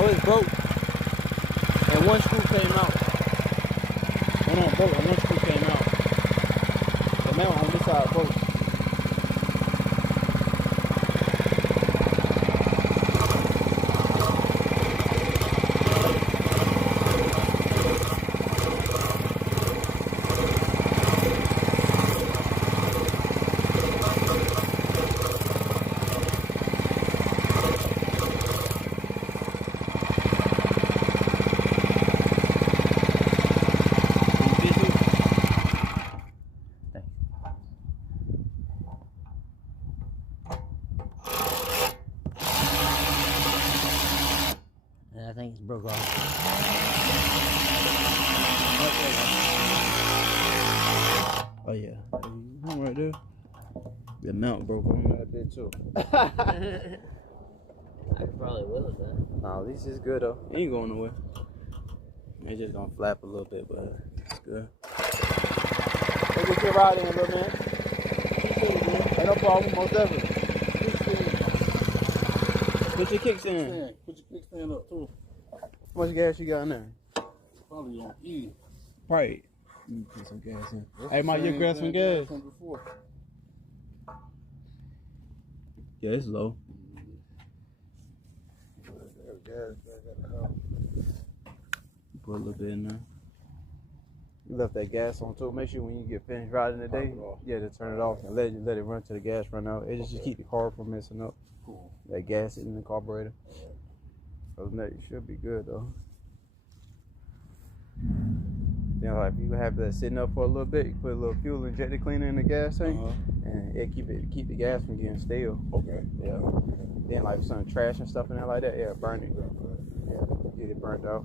Oh, it's broke. And one screw came out. One on broke and one screw came out. The man on this side broke. I think it's broke off. Oh yeah, right there. The mount broke on that bit too. I probably will with that. Nah, this is good though. It ain't going nowhere. It's just gonna flap a little bit, but it's good. Let's get your ride in, little man. Ain't no problem, most definitely. Put your kickstand. Put your kickstand up too. How much gas you got in there? Probably on E. Right. Let me put some gas in. Hey, Mike, you grab some gas? Yeah, it's low. Put a little bit in there. You left that gas on too. Make sure when you get finished riding today, yeah, to turn it off and let it run till the gas run out. It just keep the car from messing up. Cool. That gas in the carburetor. Other than that, you should be good though. Then like if you have that sitting up for a little bit, you put a little fuel injector cleaner in the gas tank, and it keep the gas from getting stale. Okay. Yeah. Then like some trash and stuff in there like that, yeah, burn it. Yeah, get it burnt out.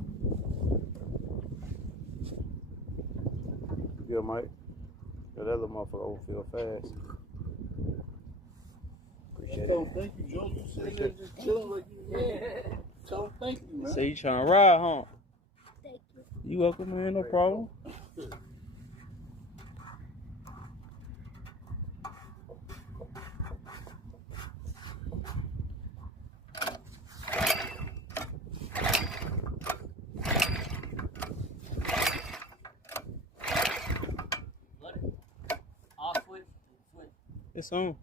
Good, Mike. Yeah, that little motherfucker overfill fast. Appreciate it. Thank you, Joe. You sitting there just chilling like you. Tell him thank you, man. So you trying to ride, huh? Thank you. You welcome, man. No problem. Off switch. It's on.